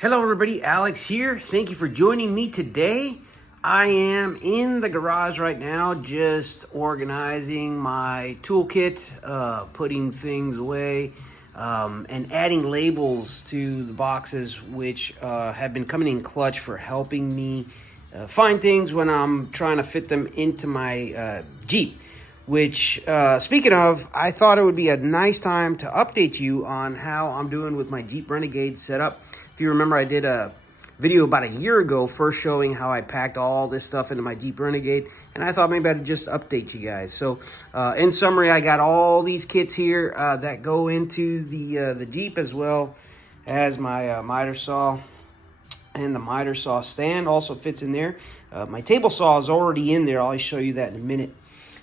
Hello everybody, Alex here. Thank you for joining me today. I am in the garage right now just organizing my toolkit, putting things away, and adding labels to the boxes which have been coming in clutch for helping me find things when I'm trying to fit them into my Jeep. Which, speaking of, I thought it would be a nice time to update you on how I'm doing with my Jeep Renegade setup. If you remember, I did a video about a year ago first showing how I packed all this stuff into my Jeep Renegade, and I thought maybe I'd just update you guys. So, in summary, I got all these kits here that go into the Jeep, as well as my miter saw. And the miter saw stand also fits in there. My table saw is already in there. I'll show you that in a minute.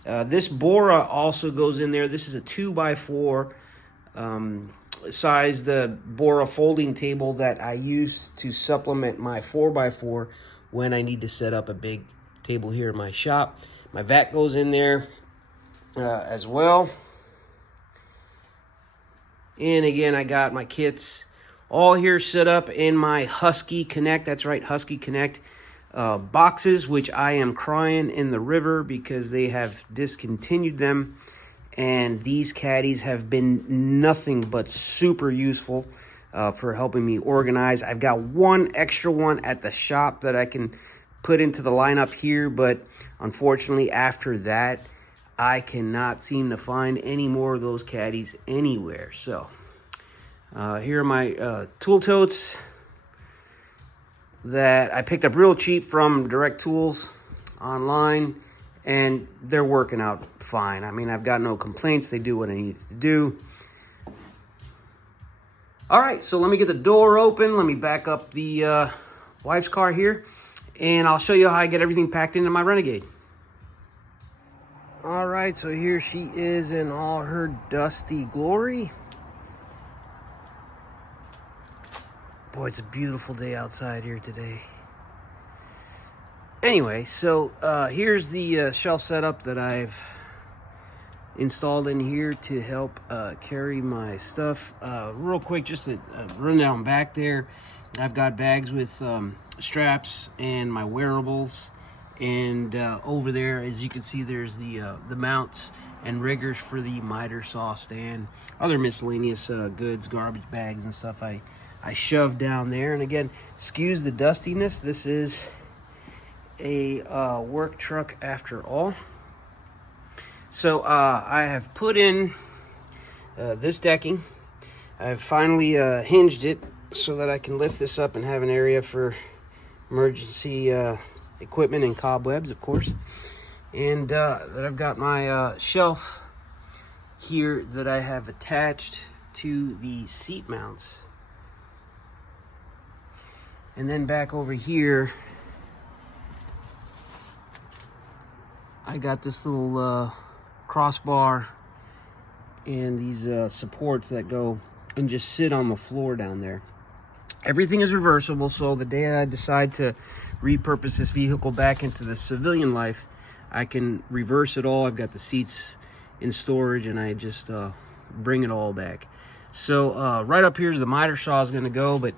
This Bora also goes in there. This is a 2x4 size, the Bora folding table that I use to supplement my 4x4 when I need to set up a big table here in my shop. My vac goes in there as well. And again, I got my kits all here set up in my Husky Connect. That's right, Husky Connect boxes, which I am crying in the river because they have discontinued them. And these caddies have been nothing but super useful for helping me organize. I've got one extra one at the shop that I can put into the lineup here, but unfortunately after that, I cannot seem to find any more of those caddies anywhere. So here are my tool totes that I picked up real cheap from Direct Tools online, and they're working out fine. I mean, I've got no complaints. They do what I need to do. All right, so let me get the door open. Let me back up the wife's car here, and I'll show you how I get everything packed into my Renegade. All right, so here she is in all her dusty glory. Boy, it's a beautiful day outside here today. Anyway, so here's the shelf setup that I've installed in here to help carry my stuff. Real quick, just a rundown back there. I've got bags with straps and my wearables. And over there, as you can see, there's the mounts and riggers for the miter saw stand. Other miscellaneous goods, garbage bags and stuff I shoved down there. And again, excuse the dustiness. This is a work truck after all. So I have put in this decking. I've finally hinged it so that I can lift this up and have an area for emergency equipment and cobwebs, of course. And that I've got my shelf here that I have attached to the seat mounts. And then back over here, I got this little crossbar and these supports that go and just sit on the floor down there. Everything is reversible, so the day I decide to repurpose this vehicle back into the civilian life, I can reverse it all. I've got the seats in storage, and I just bring it all back. So right up here is the miter saw is going to go, but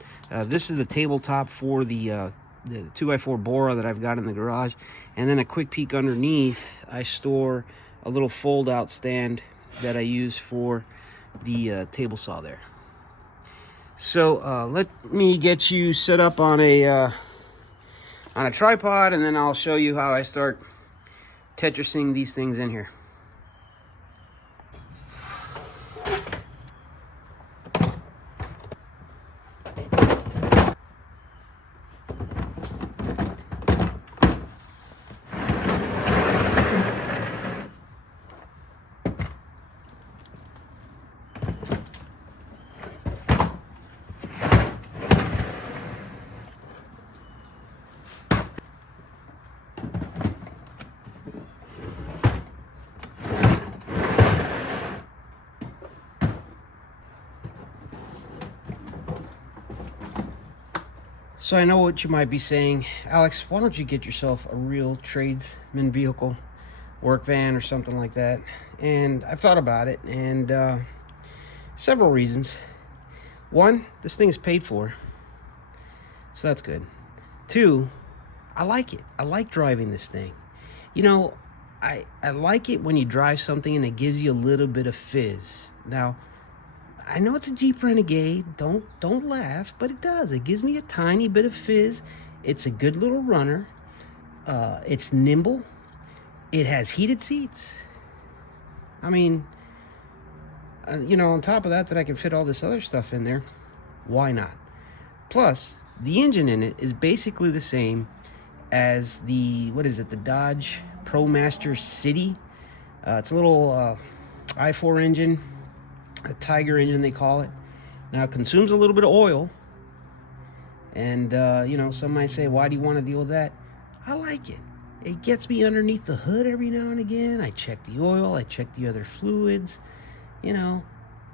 this is the tabletop for the 2x4 Bora that I've got in the garage. And then a quick peek underneath, I store a little fold-out stand that I use for the table saw there. So let me get you set up on a tripod, and then I'll show you how I start Tetrising these things in here. So I know what you might be saying, Alex, why don't you get yourself a real tradesman vehicle, work van or something like that? And I've thought about it, and several reasons. One, this thing is paid for. So that's good. 2, I like it. I like driving this thing. You know, I like it when you drive something and it gives you a little bit of fizz. Now, I know it's a Jeep Renegade. Don't laugh, but it does. It gives me a tiny bit of fizz. It's a good little runner. It's nimble. It has heated seats. I mean, you know, on top of that I can fit all this other stuff in there. Why not? Plus, the engine in it is basically the same as the, what is it, the Dodge ProMaster City. It's a little i4 engine, a Tiger engine they call it. Now it consumes a little bit of oil, and you know, some might say, why do you want to deal with that? I like it. It gets me underneath the hood every now and again. I check the oil, I check the other fluids. You know,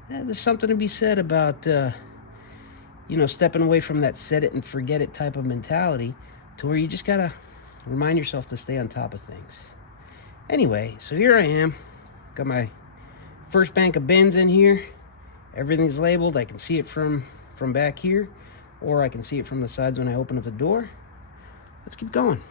there's something to be said about you know, stepping away from that set it and forget it type of mentality to where you just gotta remind yourself to stay on top of things. Anyway, so here I am. Got my first bank of bins in here. Everything's labeled. I can see it from back here, or I can see it from the sides when I open up the door. Let's keep going.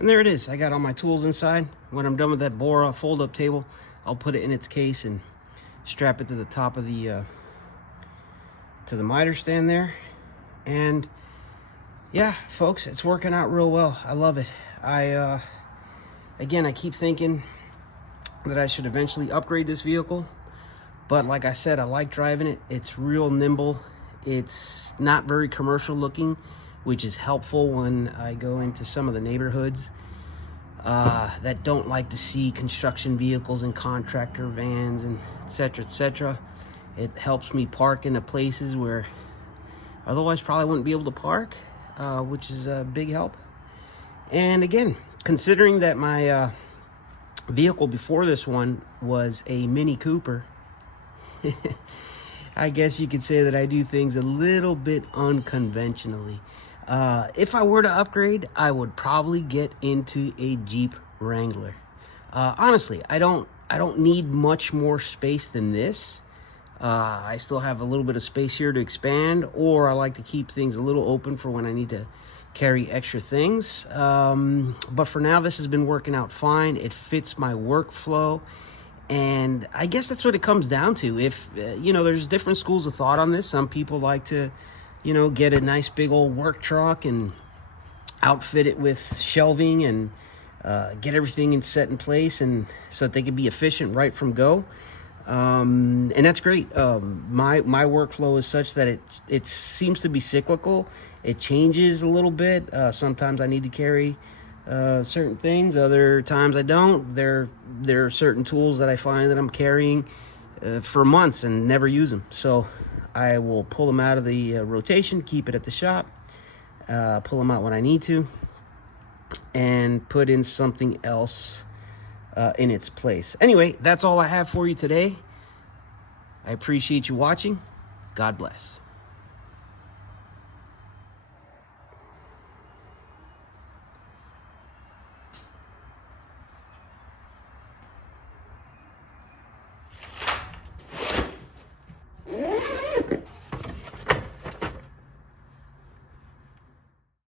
And there it is. I got all my tools inside. When I'm done with that Bora fold-up table, I'll put it in its case and strap it to the top of the miter stand there. And yeah, folks, it's working out real well. I love it. Again, I keep thinking that I should eventually upgrade this vehicle, but like I said, I like driving it. It's real nimble. It's not very commercial looking, which is helpful when I go into some of the neighborhoods that don't like to see construction vehicles and contractor vans and etc., etc. It helps me park into places where otherwise probably wouldn't be able to park, which is a big help. And again, considering that my vehicle before this one was a Mini Cooper, I guess you could say that I do things a little bit unconventionally. If I were to upgrade, I would probably get into a Jeep Wrangler. Honestly, I don't need much more space than this. I still have a little bit of space here to expand, or I like to keep things a little open for when I need to carry extra things. But for now, this has been working out fine. It fits my workflow. And I guess that's what it comes down to. If, you know, there's different schools of thought on this. Some people like to, you know, get a nice big old work truck and outfit it with shelving and get everything set in place, and so that they can be efficient right from go. And that's great. My workflow is such that it seems to be cyclical. It changes a little bit. Sometimes I need to carry certain things. Other times I don't. There are certain tools that I find that I'm carrying for months and never use them. So I will pull them out of the rotation, keep it at the shop, pull them out when I need to, and put in something else in its place. Anyway, that's all I have for you today. I appreciate you watching. God bless.